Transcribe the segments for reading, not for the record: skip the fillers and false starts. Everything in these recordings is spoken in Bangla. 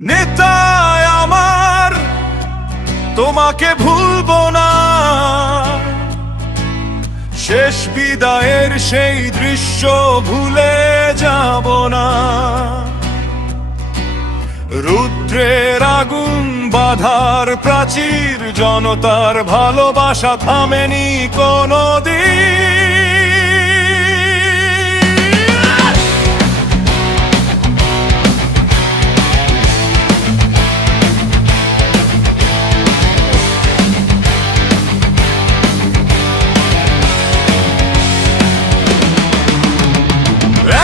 নেতায় আমার, তোমাকে ভুলবো না। শেষ বিদায়ের সেই দৃশ্য ভুলে যাব না। রুদ্রের আগুন বাধার প্রাচীর, জনতার ভালোবাসা থামেনি কোনোদিন।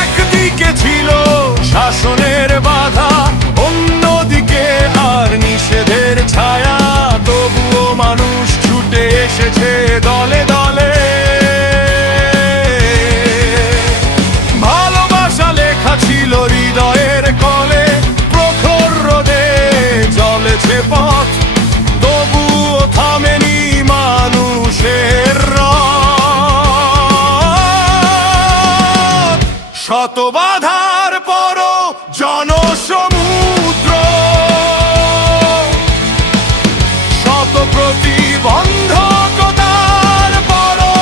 একদিকে ছিল শাসনের বাধা, অন্যদিকে আর নিষেধের ছায়া। তবুও মানুষ ছুটে এসেছে দলে দলে। ভালোবাসা লেখা ছিল হৃদয়ের কলে, প্রখর রোদে চলেছে পথ। তবুও থামেনি মানুষের রথ। শত বাধার পরও জনসমুদ্র, শত প্রতিবন্ধকতার পরও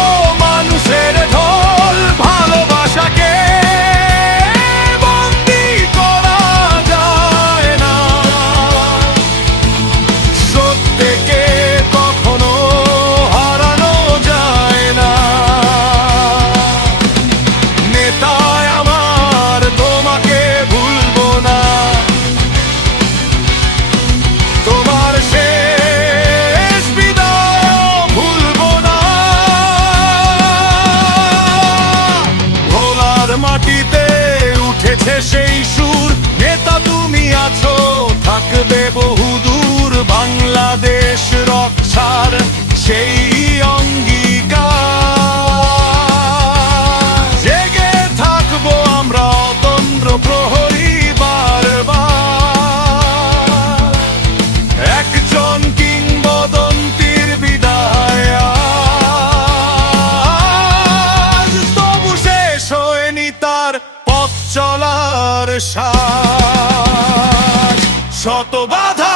মানুষের ঢল। ভালোবাসাকে বন্দী করা যায় না, সত্যকে কখনো হারানো যায় না। নেতায় আমার, তোমাকে ভুলবো না। তোমার শেষ বিদায় ভুলবো না। ভোলার মাটিতে উঠেছে সেই সুর, নেতা তুমি আছো, থাকবে বহুদূর। বাংলাদেশ রক্ষার সেই অঙ্গীকার, জেগে থাকবো আমরা অতন্দ্র প্রহরী বারবার। একজন কিংবদন্তির বিদায় আজ, তবু শেষ হয়নি তার পথ চলার সাজ। শত বাধা